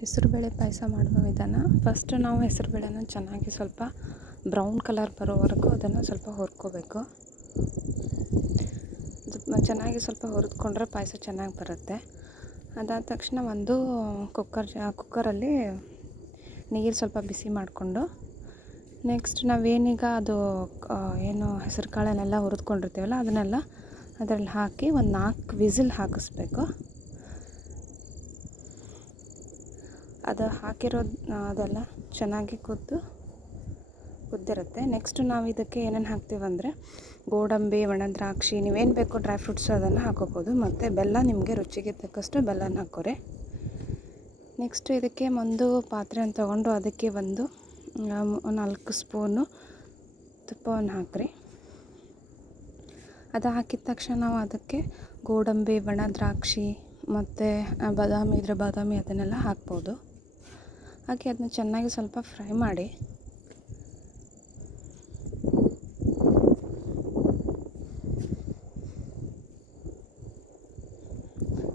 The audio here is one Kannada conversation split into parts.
ಹೆಸರುಬೇಳೆ ಪಾಯಸ ಮಾಡುವ ವಿಧಾನ. ಫಸ್ಟ್ ನಾವು ಹೆಸರುಬೇಳೆನ ಚೆನ್ನಾಗಿ ಸ್ವಲ್ಪ ಬ್ರೌನ್ ಕಲರ್ ಬರೋವರೆಗೂ ಅದನ್ನು ಸ್ವಲ್ಪ ಹುರ್ಕೋಬೇಕು. ಚೆನ್ನಾಗಿ ಸ್ವಲ್ಪ ಹುರಿದ್ಕೊಂಡ್ರೆ ಪಾಯಸ ಚೆನ್ನಾಗಿ ಬರುತ್ತೆ. ಅದಾದ ತಕ್ಷಣ ಒಂದು ಕುಕ್ಕರಲ್ಲಿ ನೀರು ಸ್ವಲ್ಪ ಬಿಸಿ ಮಾಡಿಕೊಂಡು, ನೆಕ್ಸ್ಟ್ ನಾವೇನೀಗ ಅದು ಏನು ಹೆಸರು ಕಾಳನ್ನೆಲ್ಲ ಹುರಿದ್ಕೊಂಡಿರ್ತೀವಲ್ಲ ಅದನ್ನೆಲ್ಲ ಅದರಲ್ಲಿ ಹಾಕಿ ಒಂದು 4 ವಿಸಿಲ್ ಹಾಕಿಸ್ಬೇಕು. ಅದು ಹಾಕಿರೋದು ಅದೆಲ್ಲ ಚೆನ್ನಾಗಿ ಕುದ್ದಿರುತ್ತೆ. ನೆಕ್ಸ್ಟ್ ನಾವು ಇದಕ್ಕೆ ಏನೇನು ಹಾಕ್ತೀವಂದರೆ ಗೋಡಂಬಿ, ಒಣ ದ್ರಾಕ್ಷಿ, ನೀವೇನು ಬೇಕೋ ಡ್ರೈ ಫ್ರೂಟ್ಸ್ ಅದನ್ನು ಹಾಕೋಬೋದು. ಮತ್ತು ಬೆಲ್ಲ, ನಿಮಗೆ ರುಚಿಗೆ ತಕ್ಕಷ್ಟು ಬೆಲ್ಲನ ಹಾಕೋರಿ. ನೆಕ್ಸ್ಟ್ ಇದಕ್ಕೆ ಒಂದು ಪಾತ್ರೆಯನ್ನು ತೊಗೊಂಡು ಅದಕ್ಕೆ ಒಂದು 4 ಸ್ಪೂನು ತುಪ್ಪವನ್ನು ಹಾಕಿರಿ. ಅದು ಹಾಕಿದ ತಕ್ಷಣ ನಾವು ಅದಕ್ಕೆ ಗೋಡಂಬಿ, ಒಣ ದ್ರಾಕ್ಷಿ ಮತ್ತು ಬಾದಾಮಿ ಅದನ್ನೆಲ್ಲ ಹಾಕ್ಬೋದು. ಹಾಕಿ ಅದನ್ನ ಚೆನ್ನಾಗಿ ಸ್ವಲ್ಪ ಫ್ರೈ ಮಾಡಿ,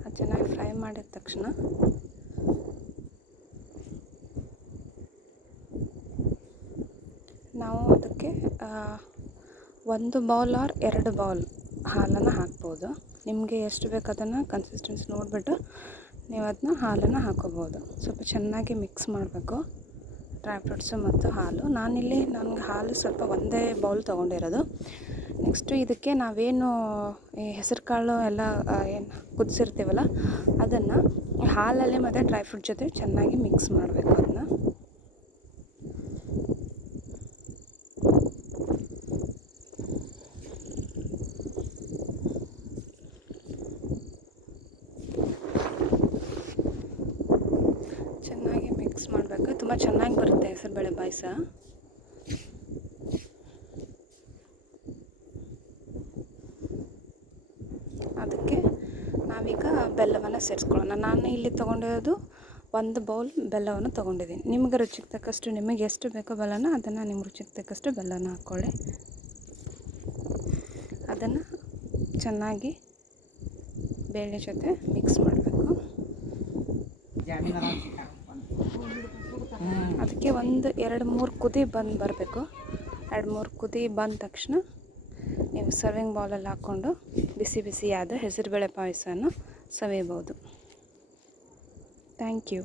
ಅದು ಚೆನ್ನಾಗಿ ಫ್ರೈ ಮಾಡಿದ ತಕ್ಷಣ ನಾವು ಅದಕ್ಕೆ 1 ಬೌಲ್ ಆರ್ 2 ಬೌಲ್ ಹಾಲನ್ನು ಹಾಕ್ಬೋದು. ನಿಮಗೆ ಎಷ್ಟು ಬೇಕು ಅದನ್ನು ಕನ್ಸಿಸ್ಟೆನ್ಸಿ ನೋಡಿಬಿಟ್ಟು ನೀವು ಅದನ್ನ ಹಾಲನ್ನು ಹಾಕೋಬೋದು. ಸ್ವಲ್ಪ ಚೆನ್ನಾಗಿ ಮಿಕ್ಸ್ ಮಾಡಬೇಕು ಡ್ರೈ ಫ್ರೂಟ್ಸು ಮತ್ತು ಹಾಲು. ನನಗೆ ಹಾಲು ಸ್ವಲ್ಪ 1 ಬೌಲ್ ತೊಗೊಂಡಿರೋದು. ನೆಕ್ಸ್ಟು ಇದಕ್ಕೆ ನಾವೇನು ಈ ಹೆಸರು ಕಾಳು ಎಲ್ಲ ಏನು ಕುದಿಸಿರ್ತೀವಲ್ಲ ಅದನ್ನು ಹಾಲಲ್ಲಿ ಮತ್ತು ಡ್ರೈ ಫ್ರೂಟ್ ಜೊತೆ ಚೆನ್ನಾಗಿ ಮಿಕ್ಸ್ ಮಾಡಬೇಕು. ಅದನ್ನ ಚೆನ್ನಾಗಿ ಮಿಕ್ಸ್ ಮಾಡಬೇಕು. ತುಂಬ ಚೆನ್ನಾಗಿ ಬರುತ್ತೆ ಹೆಸರುಬೇಳೆ ಪಾಯಸ. ಅದಕ್ಕೆ ನಾವೀಗ ಬೆಲ್ಲವನ್ನು ಸೇರಿಸ್ಕೊಳ್ಳೋಣ. ನಾನು ಇಲ್ಲಿ ತೊಗೊಂಡಿರೋದು 1 ಬೌಲ್ ಬೆಲ್ಲವನ್ನು ತೊಗೊಂಡಿದ್ದೀನಿ. ನಿಮಗೆ ರುಚಿಗೆ ತಕ್ಕಷ್ಟು, ನಿಮಗೆ ಎಷ್ಟು ಬೇಕೋ ಬೆಲ್ಲನ ಅದನ್ನು ನಿಮ್ಮ ರುಚಿಗೆ ತಕ್ಕಷ್ಟು ಬೆಲ್ಲನ ಹಾಕ್ಕೊಳ್ಳಿ. ಅದನ್ನು ಚೆನ್ನಾಗಿ ಬೇಳೆ ಜೊತೆ ಮಿಕ್ಸ್ ಮಾಡಬೇಕು. ಅದಕ್ಕೆ ಒಂದು 2-3 ಕುದಿ ಬರಬೇಕು. 2-3 ಕುದಿ ಬಂದ ತಕ್ಷಣ ನೀವು ಸರ್ವಿಂಗ್ ಬೌಲಲ್ಲಿ ಹಾಕ್ಕೊಂಡು ಬಿಸಿ ಬಿಸಿಯಾದ ಹೆಸರುಬೇಳೆ ಪಾಯಸನ ಸವಿಯಬಹುದು. Thank you.